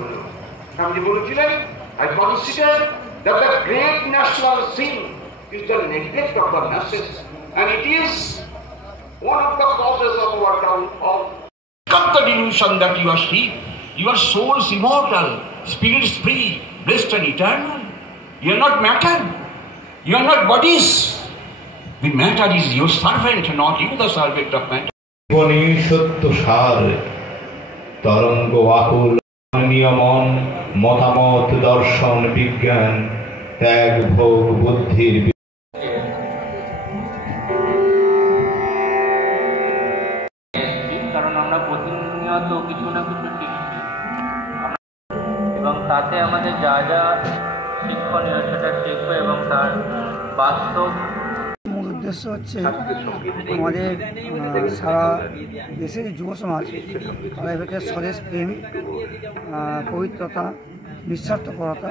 হলো। স্বামীজি বলেছিলেন, I consider that the great national sin is the neglect of the masses, and it is one of the causes of our downfall. Cut the delusion that you are asleep. Your soul is immortal, spirit is free, blessed and eternal. You are not matter. You are not bodies. The matter is your servant, not you the servant of matter. জীবনী সত্য সার তরঙ্গ আকুল নিয়মন মতামত দর্শন বিজ্ঞান ত্যাগ ভোগ বুদ্ধির কারণ আমরা প্রতিনিয়ত কিছু না কিছু শিখছি এবং তাতে আমাদের যা যা শিক্ষণীয় সেটা শিখবো এবং তার বাস্তব মূল উদ্দেশ্য হচ্ছে আমাদের সারা দেশের যুব সমাজ তারা এবারে স্বদেশ প্রেম, পবিত্রতা, নিঃস্বার্থপরতা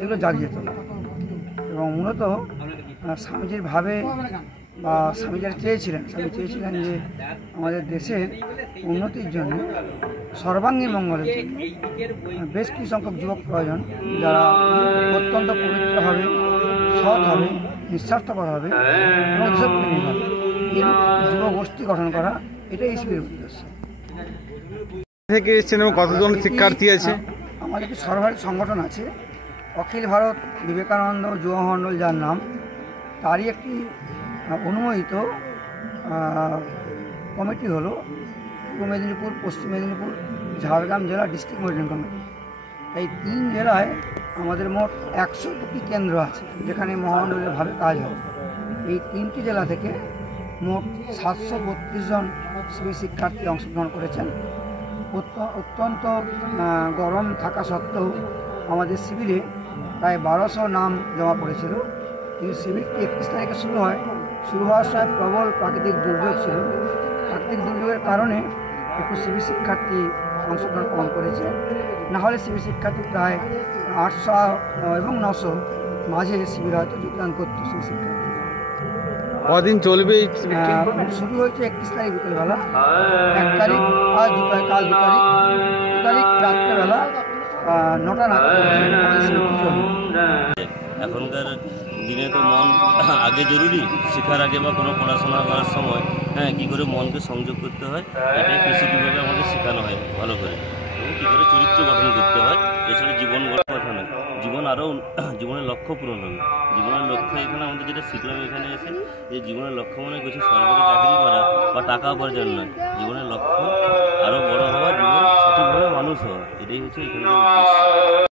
এগুলো জাগিয়ে তোলা এবং মূলত স্বামীজির ভাবে বা স্বামী যারা স্বামী চেয়েছিলেন যে আমাদের দেশের উন্নতির জন্য সর্বাঙ্গীন মঙ্গলের জন্য বেশ কিছু সংখ্যক যুবক প্রয়োজন যারা অত্যন্ত পবিত্র হবে, সৎ হবে, নিঃস্বার্থপর হবে এবং দেশপ্রেমী হবে। এই যুব গোষ্ঠী গঠন করা এটাই শিবিরের উদ্দেশ্য। থেকে এসেছেন এবং কতজন শিক্ষার্থী আছে? আমাদের একটি সর্বভারত সংগঠন আছে, অখিল ভারত বিবেকানন্দ যুব মণ্ডল যার নাম, তারই একটি অনুমোদিত কমিটি হলো পূর্ব মেদিনীপুর, পশ্চিম মেদিনীপুর, ঝাড়গ্রাম জেলা ডিস্ট্রিক্ট মনিটরিং কমিটি। এই 3 জেলায় আমাদের মোট 102টি কেন্দ্র আছে যেখানে মহামণ্ডলীয়ভাবে কাজ হয়। এই 3টি জেলা থেকে মোট 732 জন শিক্ষার্থী অংশগ্রহণ করেছেন। অত্যন্ত গরম থাকা সত্ত্বেও আমাদের শিবিরে প্রায় 1200 নাম জমা পড়েছিল। কিন্তু শিবিরটি 31 তারিখে শুরু হওয়ার সময় প্রবল প্রাকৃতিক দুর্যোগ ছিল। প্রাকৃতিক দুর্যোগের কারণে একটু শিবির শিক্ষার্থী অংশগ্রহণ কম করেছে, নাহলে শিবির শিক্ষার্থী প্রায় 800 এবং 900 মাঝে শিবির হয়তো যোগদান করত। শিবির শিক্ষার্থী কদিন চলবে? শুরু হয়েছে 31 তারিখ বিকেলবেলা, 1 তারিখ কাল 2 তারিখ রাত্রেবেলা 9টা এখনকার দিনে তো মন আগে জরুরি, শেখার আগে বা কোনো পড়াশোনা করার সময় কী করে মনকে সংযোগ করতে হয় এটাই বেসিকভাবে আমাদের শেখানো হয় ভালো করে, এবং কী করে চরিত্র গঠন করতে হয়। এছাড়া জীবন গঠন কথা নয়, জীবনের লক্ষ্য পূরণ হবে। জীবনের লক্ষ্য এখানে আমাদের যেটা শিখলাম এখানে এসে, যে জীবনের লক্ষ্য মানে কিছু সরকারি চাকরি করা বা টাকা উপার্জন নয়। জীবনের লক্ষ্য আরও বড় হওয়া, জীবন সঠিকভাবে মানুষ হওয়া, এটাই হচ্ছে এখানকার উদ্দেশ্য।